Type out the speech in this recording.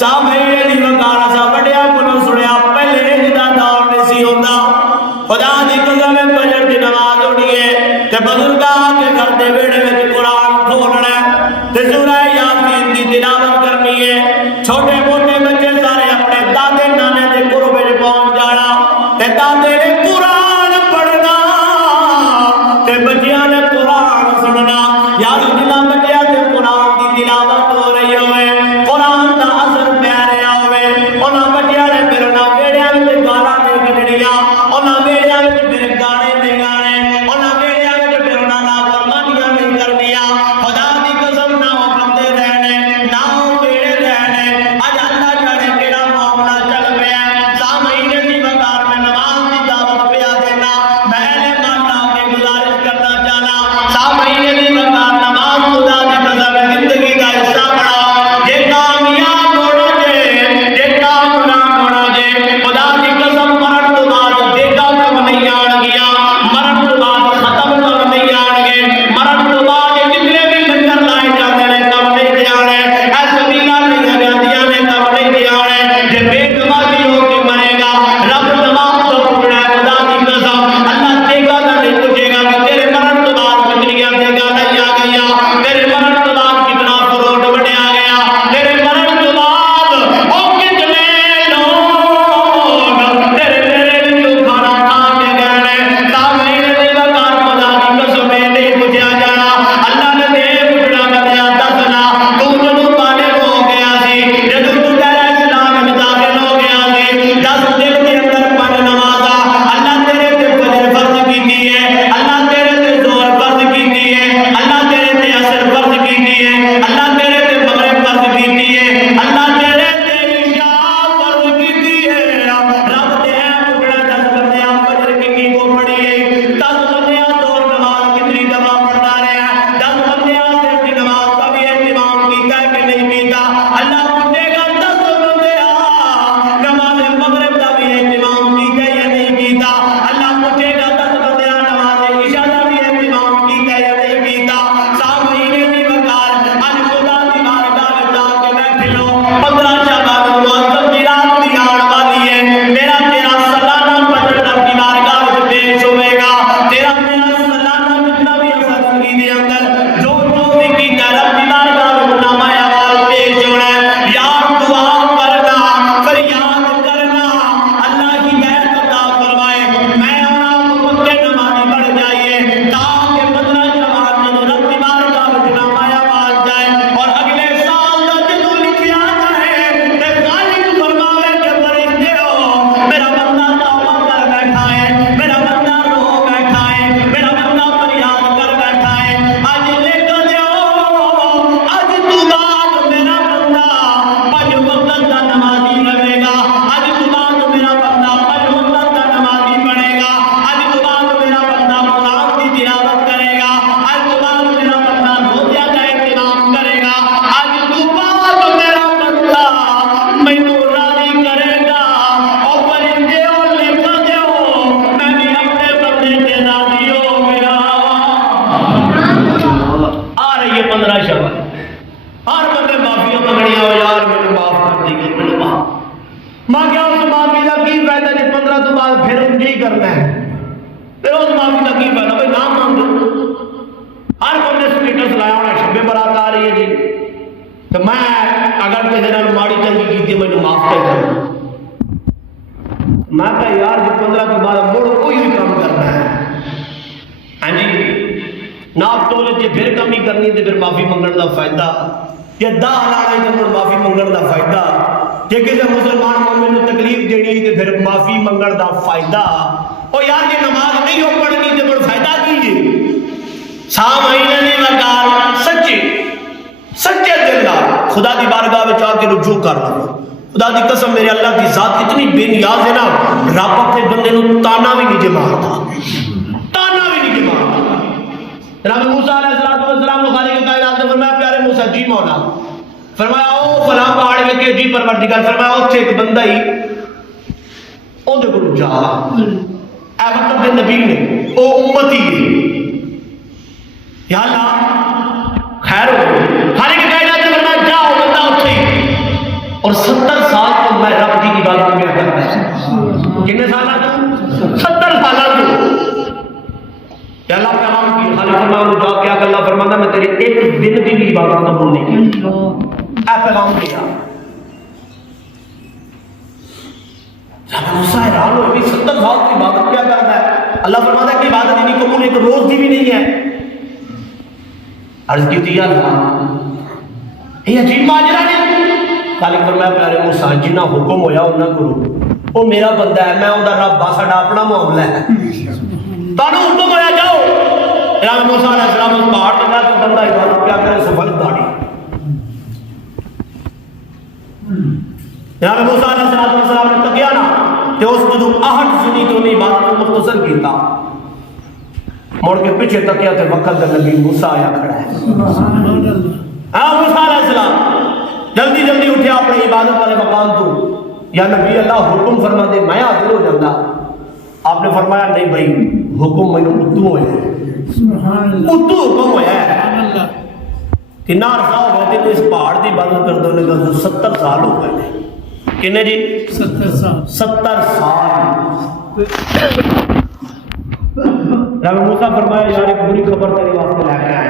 سامعین علی وقار سا بڑیا کو سنیا پہلے جدا دور نہیں سی ہوتا خدا دی قسم فجر دی نماز اٹھیے تے بزرگاں کے گھر دے بیڑے وچ قرآن کھولنا تے سورہ یاسین دی تلاوت کرنی ہے چھوٹے موٹے بچے سارے اپنے دادے نانے دے قرب وچ پہنچ جانا تے دادے نے قرآن پڑھنا تے بچیاں نے قرآن سننا یار جنہاں بچیاں تے قرآن دی تلاوت ہو رہی ہوئے قرآن دا اثر پیارے ہوئے انہاں بچیاں نے پھر انہاں بیڑیاں وچ گالاں نہیں کڈنیاں انہاں بیڑیاں وچ پھر گانے نہیں گانے انہاں بیڑیاں وچ پھر انہاں نافرمانیاں نہیں کرنیاں خدا دی قسم نہ او بندے رہنے نہ او بیڑے رہنے اج اللہ جانے کیڑا معاملہ چل پیا سامعین دی وقار میں نماز دی دعوت پیا دینا میں نے ماننا کہ گزارش کرنا چاہنا سامعین دی وقار نماز خدا دی قسم زندگی دا حصہ بناؤ جے کامیاب ہونا جے کامیاب ہونا جے خدا دی قسم مرن تو بعد دیکھا کم نہیں آن گیا مرن تو بعد ختم کم نہیں آن گے مرن تو بعد جتنے بھی لنگر لائے جاتے ہیں کم نہیں جانے ایسے میلہ نہیں جاندیاں نے کم نہیں جانے جے بے نمازی ہو کے مرے گا رب نماز تو پڑھنا ہے خدا دی قسم اللہ دیکھا نہ نہیں پوچھے گا کہ تیرے مرن تو بعد کتنی دیکھا نہیں آ گیا تیرے مرن تو بعد کتنا فروٹ بنے آ گیا تیرے مرن تو بعد او کتنے لوگ تیرے میرے جو کھانا کھا کے گئے سامعین دی وقار خدا دی قسم نہیں پوچھا جانا اللہ نے دے پوچھنا کریا دسنا تو جدوں بالغ ہو گیا سی جدوں تو دائرہ اسلام میں داخل ہو گیا سی 10 دن کے اندر پڑھ نمازا اللہ تیرے تے فجر فرض کیتی ہے اللہ تیرے تے ظہر فرض کیتی ہے اللہ تیرے تے عصر فرض کیتی ہے اللہ تیرے تے مغرب فرض کیتی ہے اللہ تیرے تے عشاء فرض کیتی ہے رب تے ہے پکڑا 10 بندے فجر کی کو پڑھی ہے 10 بندے ظہر نماز کتنی دفعہ پڑھتا رہا 10 بندے عصر کی نماز کا بھی اہتمام کیتا ہے کہ نہیں کیتا اللہ پوچھے گا 10 بندے نماز مغرب کا بھی اہتمام کیتا ہے یا نہیں کیتا اللہ پوچھے گا 10 بندے نماز عشاء کا بھی اہتمام کیتا ہے یا نہیں کیتا سامعین دی وقار اج خدا دی بارگاہ میں جا کے بیٹھے ہو 15 شعبان المعظم دی رات دی آن والی ہے میرا تیرا سالانہ بجٹ رب دی بارگاہ میں پیش ہوئے گا تیرا میرا سالانہ جتنا بھی اثر زندگی دے اندر جو بھی کیتا رب دی بارگاہ میں نامہ اعمال پیش ہونا ہے یار دعا کرنا فریاد کرنا اللہ کی مہر عطا فرمائے میں اور پکے نمازی بڑھ جائیے تاکہ 15 شعبان میں رب دی بارگاہ میں نامہ اعمال جائے اور اگلے سال دا جدوں لکھیا جائے تے خالق فرماوے کہ فرشتے ہو میرا بندہ توبہ کر بیٹھا ہے میرا بندہ رو بیٹھا ہے میرا بندہ فریاد کر بیٹھا ہے اج لکھ دیو اج تو بعد میرا بندہ 5 وقت دا نمازی رہے گا اج تو بعد میرا بندہ 5 وقت دا نمازی بنے گا اج تو بعد میرا بندہ قرآن کی تلاوت کرے گا اج تو بعد میرا بندہ روزہ کا اہتمام کرے گا اج تو بعد میرا بندہ مینوں راضی کرے گا اور فرشتے اور لکھ دیو میں بھی اپنے بندے تے راضی ہو گیا آ رہی ہے 15 شعبان ہر بندے معافیاں منگنیاں ہو یار مینوں معاف کر دیجیے مینوں معاف میں کیا اس معافی کا کی فائدہ جب 15 تو بعد پھر ان کی کرنا ہے پھر اس معافی کا کی فائدہ بھائی نام مانگو ہر بندے سٹیٹس لایا ہونا شب برات آ رہی ہے جی تو میں اگر کسی نے ماڑی چنگی کی مجھے معاف کر دوں میں کہا یار جب 15 تو بعد مڑ کوئی کام کرنا ہے ہاں جی ناپ تولے جی پھر کمی کرنی تو پھر معافی منگن دا فائدہ یا دا لانا ہے تو معافی منگن دا فائدہ کہ کسی مسلمان مومن کو تکلیف دینی تو پھر معافی منگن دا فائدہ او یار یہ نماز نہیں ہو پڑھنی تو پھر فائدہ کیجیے سامعین دی وقار سچے دل نال خدا دی بارگاہ میں آ کے رجوع کر لو خدا دی قسم میرے اللہ کی ذات اتنی بے نیاز ہے نا رب اپنے بندے نو تانا بھی نہیں مارتا تانا بھی نہیں مارتا جناب موسیٰ علیہ السلام نے خالق کائنات نے فرمایا پیارے موسیٰ جی مولا فرمایا او فلاں پہاڑ میں کہ جی پروردگار فرمایا اوتھے ایک بندہ ہی اودے کول جا اے وقت دے نبی نے او امتی ہے یا اللہ خیر ہو خالق کائنات نے فرمایا جاؤ بندہ اوتھے اور 70 سال تو میں رب کی عبادت میں کرتا ہے. کتنے سال تو 70 سال تو اللہ پیغام کی خالق فرمان جا کیا کہ اللہ فرماتا میں تیری ایک دن کی بھی عبادت قبول نہیں کی. اے پیغام کیا جب موسیٰ حیران ہوئے بھی 70 سال کی عبادت کیا کرتا ہے. اللہ فرماتا ہے کہ عبادت ہی نہیں قبول، ایک روز کی بھی نہیں ہے. عرض کی تھی اللہ یہ عجیب ماجرا نہیں. خالق فرمایا پیارے موسیٰ جنہ حکم ہویا انہاں کرو، وہ میرا بندہ ہے، میں اوندا رب با ساڈا اپنا معاملہ ہے. تانوں حکم ہویا جاؤ. جناب موسیٰ علیہ السلام اس پہاڑ تے جا کے بندہ عبادت کیا کرے سفل داڑھی. جناب موسیٰ علیہ السلام نے تکیا نا تے اس جدوں آہٹ سنی تو انہیں عبادت کو مختصر کیتا، مڑ کے پیچھے تکیا تے وقت دے نبی موسیٰ آیا کھڑا ہے. موسیٰ علیہ السلام جلدی جلدی اٹھیا اپنے عبادت والے مقام تو. یا نبی اللہ حکم فرما دے میں حاضر ہو جاتا. آپ نے فرمایا نہیں بھائی حکم مینوں ادو ہویا ہے، ادو حکم ہویا ہے. کتنا عرصہ ہو گیا تھے اس پہاڑ کی عبادت کرتے ہوئے؟ 70 سال ہو گئے. کنے جی 70 سال. رب موسیٰ فرمایا یار ایک بری خبر تیرے واسطے لے کے آئے.